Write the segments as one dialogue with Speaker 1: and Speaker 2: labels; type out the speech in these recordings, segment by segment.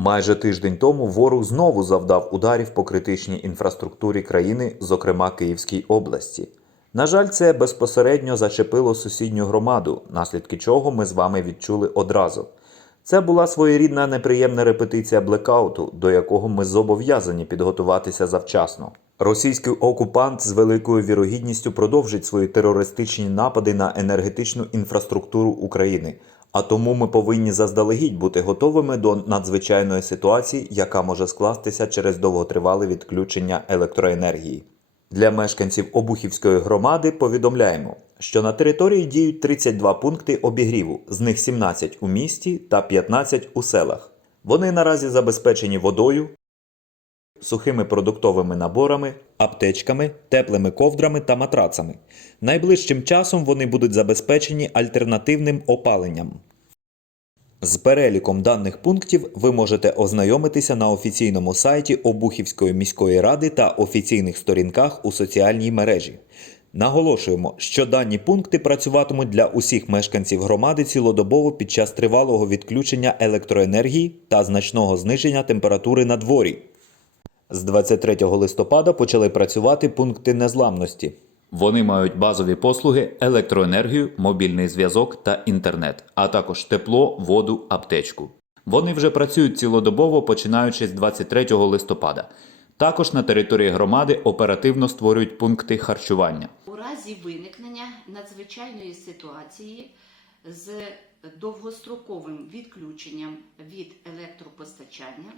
Speaker 1: Майже тиждень тому ворог знову завдав ударів по критичній інфраструктурі країни, зокрема Київській області. На жаль, це безпосередньо зачепило сусідню громаду, наслідки чого ми з вами відчули одразу. Це була своєрідна неприємна репетиція блекауту, до якого ми зобов'язані підготуватися завчасно. Російський окупант з великою вірогідністю продовжить свої терористичні напади на енергетичну інфраструктуру України. А тому ми повинні заздалегідь бути готовими до надзвичайної ситуації, яка може скластися через довготривале відключення електроенергії. Для мешканців Обухівської громади повідомляємо, що на території діють 32 пункти обігріву, з них 17 у місті та 15 у селах. Вони наразі забезпечені водою, сухими продуктовими наборами, аптечками, теплими ковдрами та матрацами. Найближчим часом вони будуть забезпечені альтернативним опаленням. З переліком даних пунктів ви можете ознайомитися на офіційному сайті Обухівської міської ради та офіційних сторінках у соціальній мережі. Наголошуємо, що дані пункти працюватимуть для усіх мешканців громади цілодобово під час тривалого відключення електроенергії та значного зниження температури на дворі. З 23 листопада почали працювати пункти незламності. Вони мають базові послуги, електроенергію, мобільний зв'язок та інтернет, а також тепло, воду, аптечку. Вони вже працюють цілодобово починаючи з 23 листопада. Також на території громади оперативно створюють пункти харчування.
Speaker 2: У разі виникнення надзвичайної ситуації з довгостроковим відключенням від електропостачання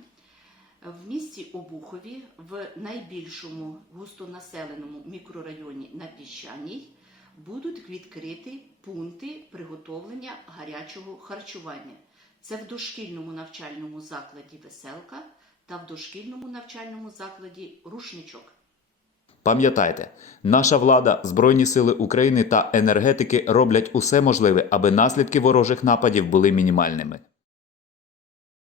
Speaker 2: в місті Обухові в найбільшому густонаселеному мікрорайоні на Піщаній будуть відкриті пункти приготовлення гарячого харчування. Це в дошкільному навчальному закладі Веселка та в дошкільному навчальному закладі Рушничок.
Speaker 1: Пам'ятайте, наша влада, Збройні сили України та енергетики роблять усе можливе, аби наслідки ворожих нападів були мінімальними.